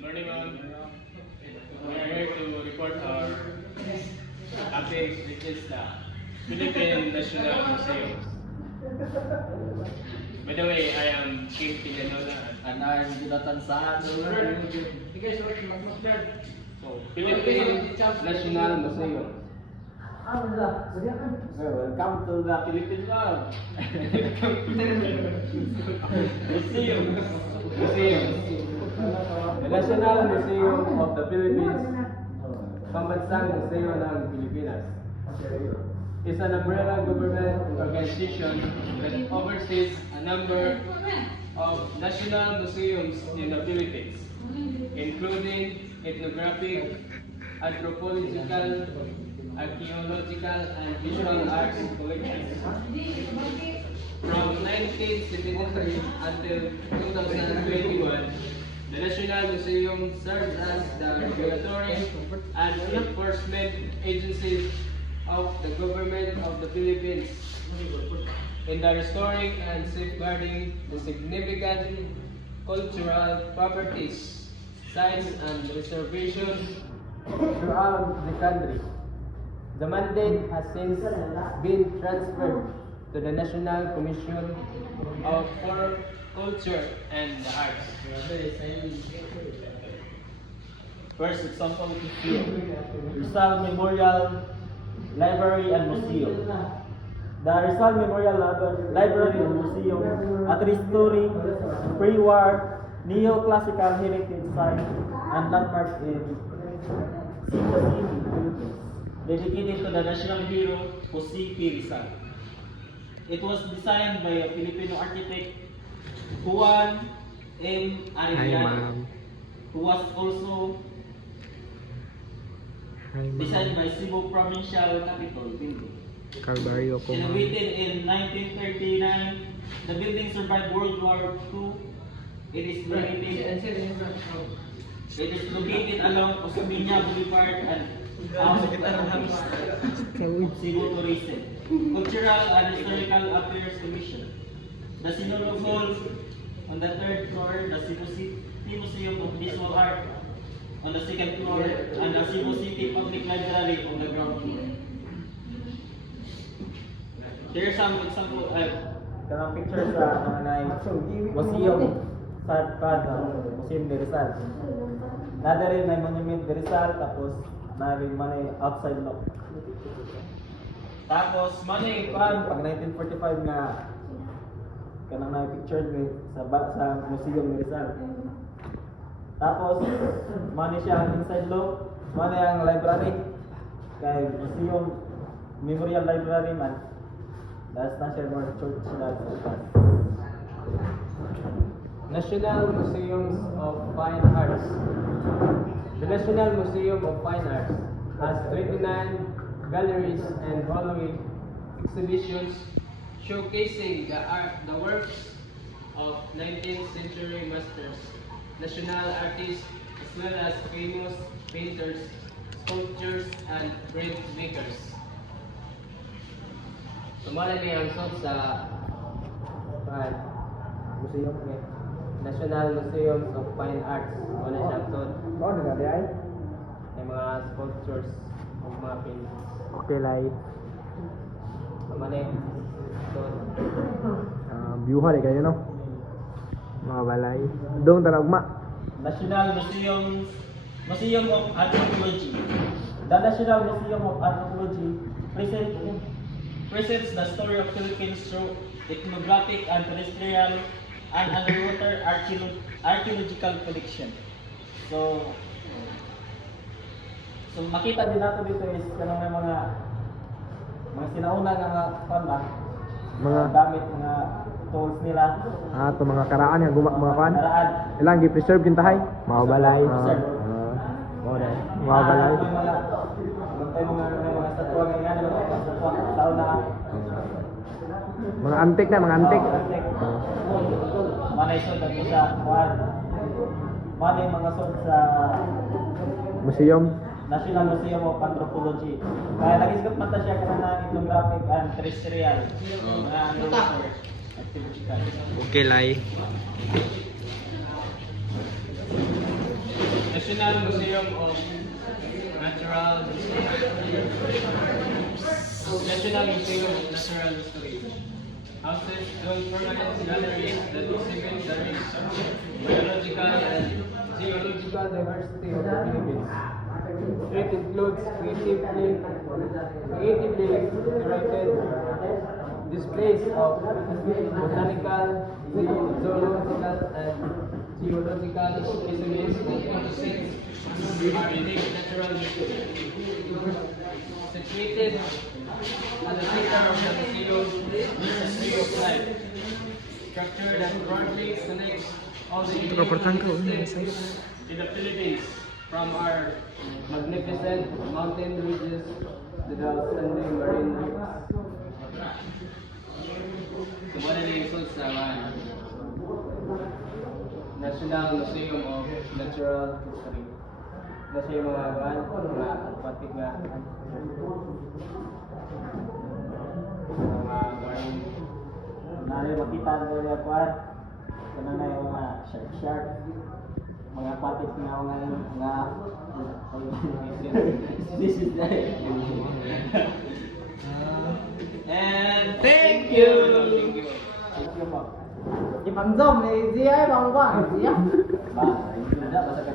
Morning, ma'am. We are here to report our topic, which is the Philippine National Museum. By the way, I am King Pillanola. And I'm Jonathan Saan. So, Philippine National Museum. Welcome to the Philippine World. Museum. Museum. The National Museum of the Philippines, Pambansang Museo ng Pilipinas, is an umbrella government organization that oversees a number of national museums in the Philippines, including ethnographic, anthropological, archaeological, and visual arts collections. From 1973 until 2021, the National Museum serves as the regulatory and enforcement agency of the government of the Philippines in the restoring and safeguarding the significant cultural properties, sites, and reservations throughout the country. The mandate has since been transferred to the National Commission of for Culture and the Arts. First example is here. Rizal Memorial Library and Museum. The Rizal Memorial Library and Museum at restoring pre-war neoclassical heritage site and landmark in dedicated to the national hero Jose P. Rizal. It was designed by a Filipino architect Juan M. Arellano, who was also Hi, designed by Cebu Provincial Capitol Building. Po, ma'am. Inaugurated in 1939, the building survived World War II. It is located, it is located along Osmeña Boulevard and House of Cebu Tourism, Cultural and Historical Affairs Commission. The Sinulog Hall on the third floor, the Cebu City Museum of Visual Art on the second floor, and the Cebu City Public Library on the ground floor. Here are some example, uh, kanang picture sa mga museum sa pad, museum de Rizal. Nada rin may monument de Rizal, tapos na rin man outside lock. Tapos, yung pan, pag 1945 nga, kanang na picture ni sa sa museum ni Rizal. Tapos, man siya ang inside lock, man ang library, kay museum, memorial library man. That's National Church that's National Museums of Fine Arts. The National Museum of Fine Arts has 29 galleries and hallway exhibitions showcasing the art, the works of 19th century masters, national artists, as well as famous painters, sculptors, and printmakers. Sumala niya ang sot sa uh, museum ni National Museum of Fine Arts. Wala siya sot. Oh, nagadi ay? Yung mga sculptures o mga paintings. Okay. Sumala So, Uh, biuha di kayo, no? Mga balay. Doon tara ugma. National Museum Museum of Anthropology. The National Museum of Anthropology presents presents the story of Philippines through ethnographic and terrestrial and underwater archaeological collection. So, so makita din natin dito is kanang may mga mga sinauna nga mga pan ba? Mga gamit mga tools nila. ah, to mga karaan nga guma mga kan. Karaan. Ilang gi-preserve kintahay? Mga balay. Ah, Preserve. ah. Mo na. Mga balay. May mga may mga may mga statwa nga yan, mga statwa sa una. Mga antik na, mga antik. Manay sod ang isa, kuan. Manay mga sod sa Museum. National Museum of Anthropology. Kaya nagisgot man ta siya kana na ethnographic and terrestrial. Research activities. Okay, lai. National Museum of Natural History. National Museum of Natural History. Houses those permanent galleries that exhibit the rich biological and geological diversity of the Philippines. It includes creatively, creatively curated displays of botanical, zoological, and geological specimens. Of 26 are unique natural history. Situated at the center of the museum is of life, structure that broadly connects all the unique in the Philippines, from our magnificent mountain ridges to the outstanding marine reefs. Commodity results sa mga National Museum of Natural History. Kasi yung mga kuhan, mga aquatic nga mga marine Nari makita na nila kuan. Kana na yung mga shark shark. Mga aquatic nga mga nga This is the And thank you! Thank you. Thank you po. Di pang zoom, eh, siya, bang ba? Siya. Ba, hindi na basta ka